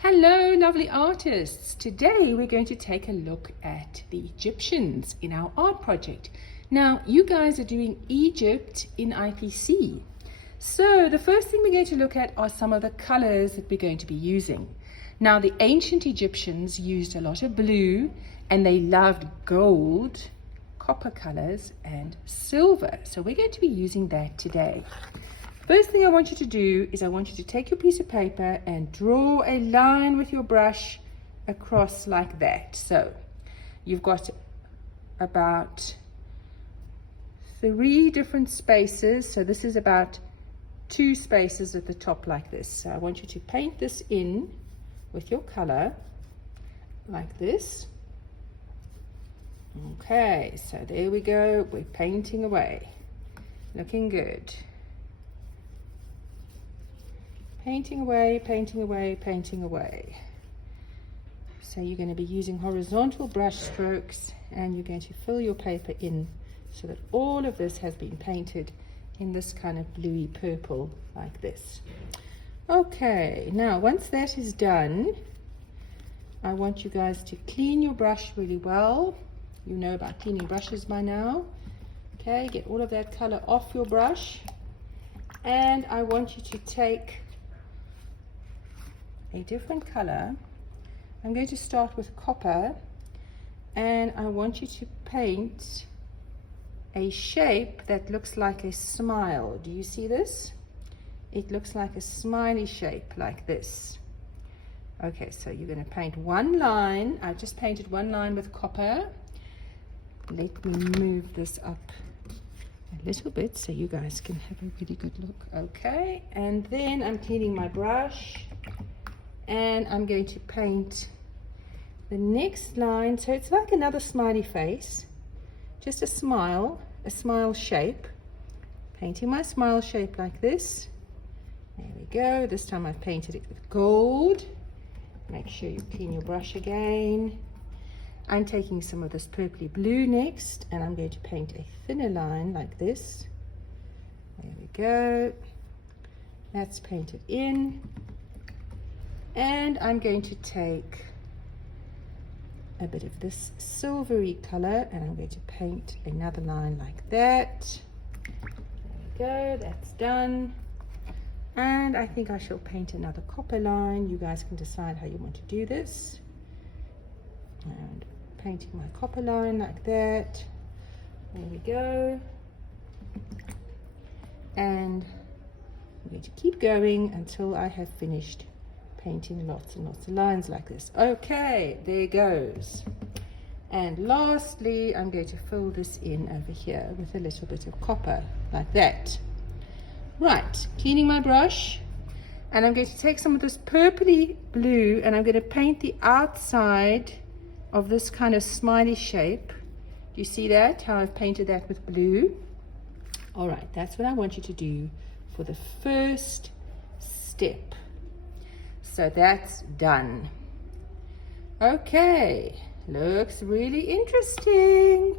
Hello, lovely artists. Today we're going to take a look at the Egyptians in our art project. Now, you guys are doing Egypt in IPC. So the first thing we're going to look at are some of the colors that we're going to be using. Now, the ancient Egyptians used a lot of blue and they loved gold, copper colors, and silver. So we're going to be using that today. First thing I want you to do is I want you to take your piece of paper and draw a line with your brush across like that. So you've got about 3 different spaces. So this is about 2 spaces at the top like this. So I want you to paint this in with your color like this. Okay, so there we go. We're painting away. Looking good. Painting away, painting away, painting away. So you're going to be using horizontal brush strokes and you're going to fill your paper in so that all of this has been painted in this kind of bluey purple like this. Okay, now once that is done, I want you guys to clean your brush really well. You know about cleaning brushes by now. Okay, get all of that color off your brush. And I want you to take a different color. I'm going to start with copper and I want you to paint a shape that looks like a smile. Do you see this? It looks like a smiley shape like this. Okay, so you're going to paint one line. I've just painted one line with copper. Let me move this up a little bit so you guys can have a really good look. Okay, and then I'm cleaning my brush and I'm going to paint the next line. So it's like another smiley face, just a smile shape. Painting my smile shape like this. There we go. This time I've painted it with gold. Make sure you clean your brush again. I'm taking some of this purpley blue next and I'm going to paint a thinner line like this. There we go. That's painted in. And I'm going to take a bit of this silvery color and I'm going to paint another line like that. There we go, that's done. And I think I shall paint another copper line. You guys can decide how you want to do this. And painting my copper line like that. There we go. And I'm going to keep going until I have finished painting lots and lots of lines like this. Okay, there goes. And lastly, I'm going to fill this in over here with a little bit of copper like that. Right, cleaning my brush, and I'm going to take some of this purpley blue and I'm going to paint the outside of this kind of smiley shape. Do you see that, how I've painted that with blue? All right, that's what I want you to do for the first step. So that's done. Okay, looks really interesting.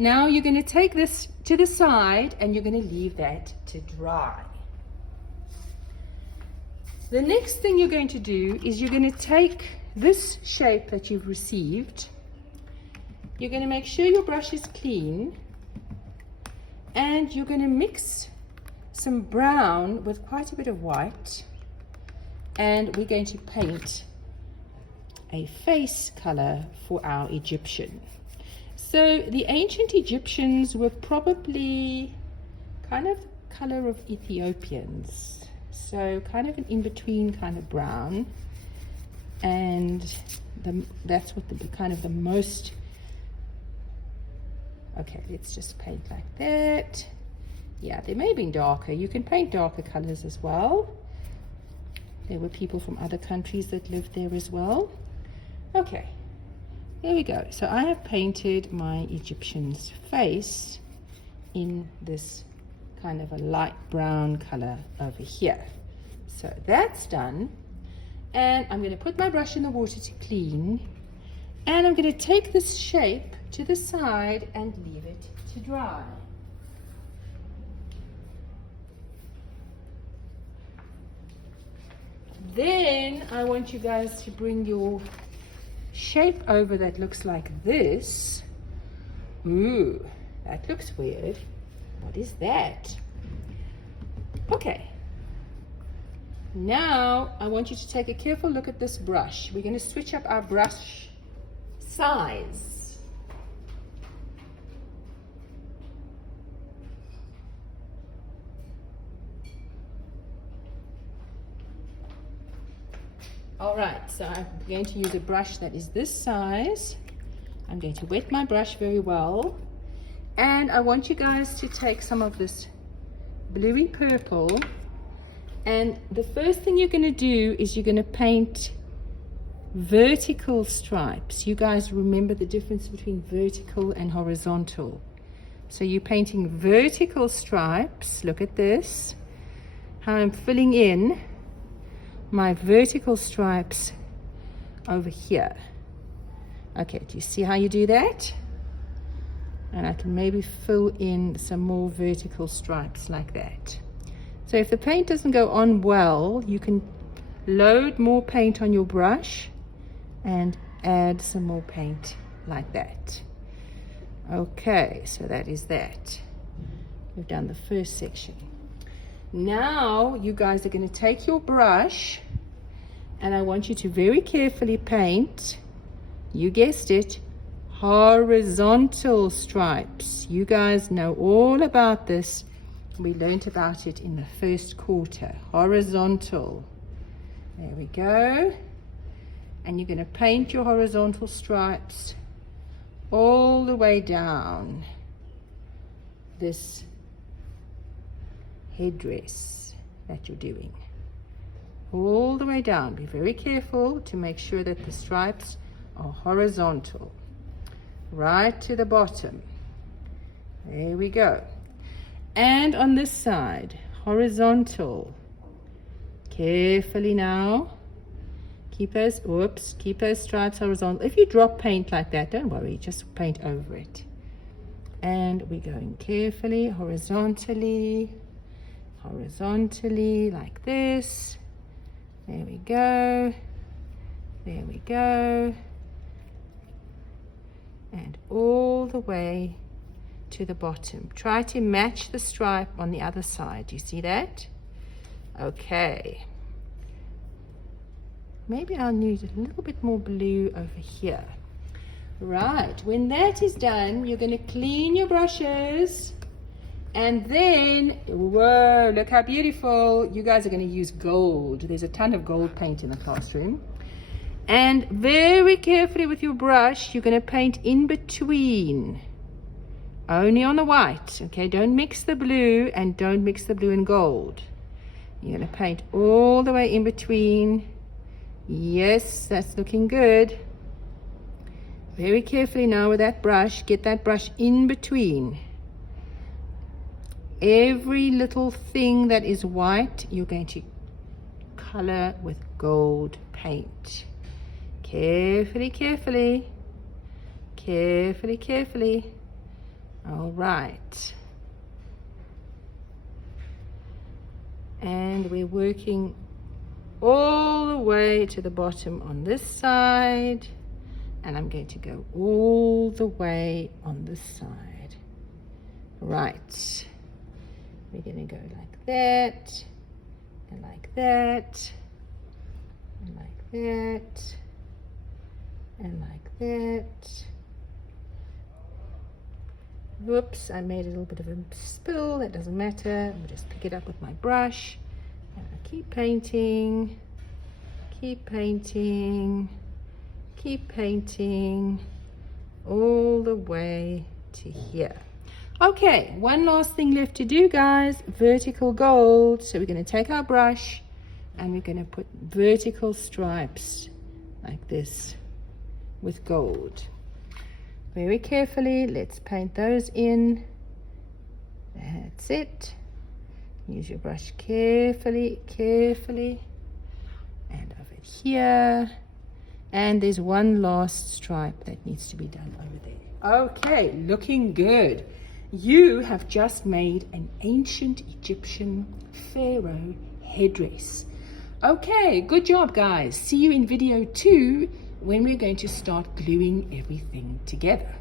Now you're going to take this to the side and you're going to leave that to dry. The next thing you're going to do is you're going to take this shape that you've received. You're going to make sure your brush is clean and you're going to mix some brown with quite a bit of white. And we're going to paint a face color for our Egyptian. So the ancient Egyptians were probably kind of color of Ethiopians. So kind of an in-between kind of brown. And that's what the kind of the most, okay, let's just paint like that. Yeah, they may have been darker. You can paint darker colors as well. There were people from other countries that lived there as well. Okay, there we go. So I have painted my Egyptian's face in this kind of a light brown color over here. So that's done. And I'm going to put my brush in the water to clean. And I'm going to take this shape to the side and leave it to dry. Then I want you guys to bring your shape over that looks like this. Ooh, that looks weird. What is that? Okay. Now I want you to take a careful look at this brush. We're going to switch up our brush size. All right, so I'm going to use a brush that is this size. I'm going to wet my brush very well. And I want you guys to take some of this bluey purple. And the first thing you're going to do is you're going to paint vertical stripes. You guys remember the difference between vertical and horizontal. So you're painting vertical stripes. Look at this. How I'm filling in my vertical stripes over here. Okay, do you see how you do that? And I can maybe fill in some more vertical stripes like that. So if the paint doesn't go on well, you can load more paint on your brush and add some more paint like that. Okay, so that is that. We've done the first section. Now you guys are going to take your brush and I want you to very carefully paint, you guessed it, horizontal stripes. You guys know all about this. We learned about it in the first quarter. Horizontal. There we go. And you're going to paint your horizontal stripes all the way down this headdress that you're doing. All the way down. Be very careful to make sure that the stripes are horizontal. Right to the bottom. There we go. And on this side, horizontal. Carefully now. Keep those stripes horizontal. If you drop paint like that, don't worry, just paint over it. And we're going carefully, horizontally, like this. There we go. There we go. And all the way to the bottom. Try to match the stripe on the other side. Do you see that? Okay. Maybe I'll need a little bit more blue over here. Right, when that is done, you're going to clean your brushes. And then, whoa, look how beautiful. You guys are going to use gold. There's a ton of gold paint in the classroom. And very carefully with your brush, you're going to paint in between. Only on the white, okay? Don't mix the blue and don't mix the blue and gold. You're going to paint all the way in between. Yes, that's looking good. Very carefully now with that brush, get that brush in between. Every little thing that is white, you're going to color with gold paint. Carefully, carefully. Carefully, carefully. All right. And we're working all the way to the bottom on this side. And I'm going to go all the way on this side. Right. We're going to go like that, and like that, and like that, and like that. Whoops, I made a little bit of a spill. That doesn't matter. I'll just pick it up with my brush. And I'll keep painting, keep painting, keep painting, all the way to here. Okay, one last thing left to do, guys. Vertical gold. So we're going to take our brush and we're going to put vertical stripes like this with gold. Very carefully, let's paint those in. That's it. Use your brush carefully, carefully. And over here. And there's one last stripe that needs to be done over there. Okay, looking good. You have just made an ancient Egyptian pharaoh headdress. Okay, good job, guys. See you in video 2 when we're going to start gluing everything together.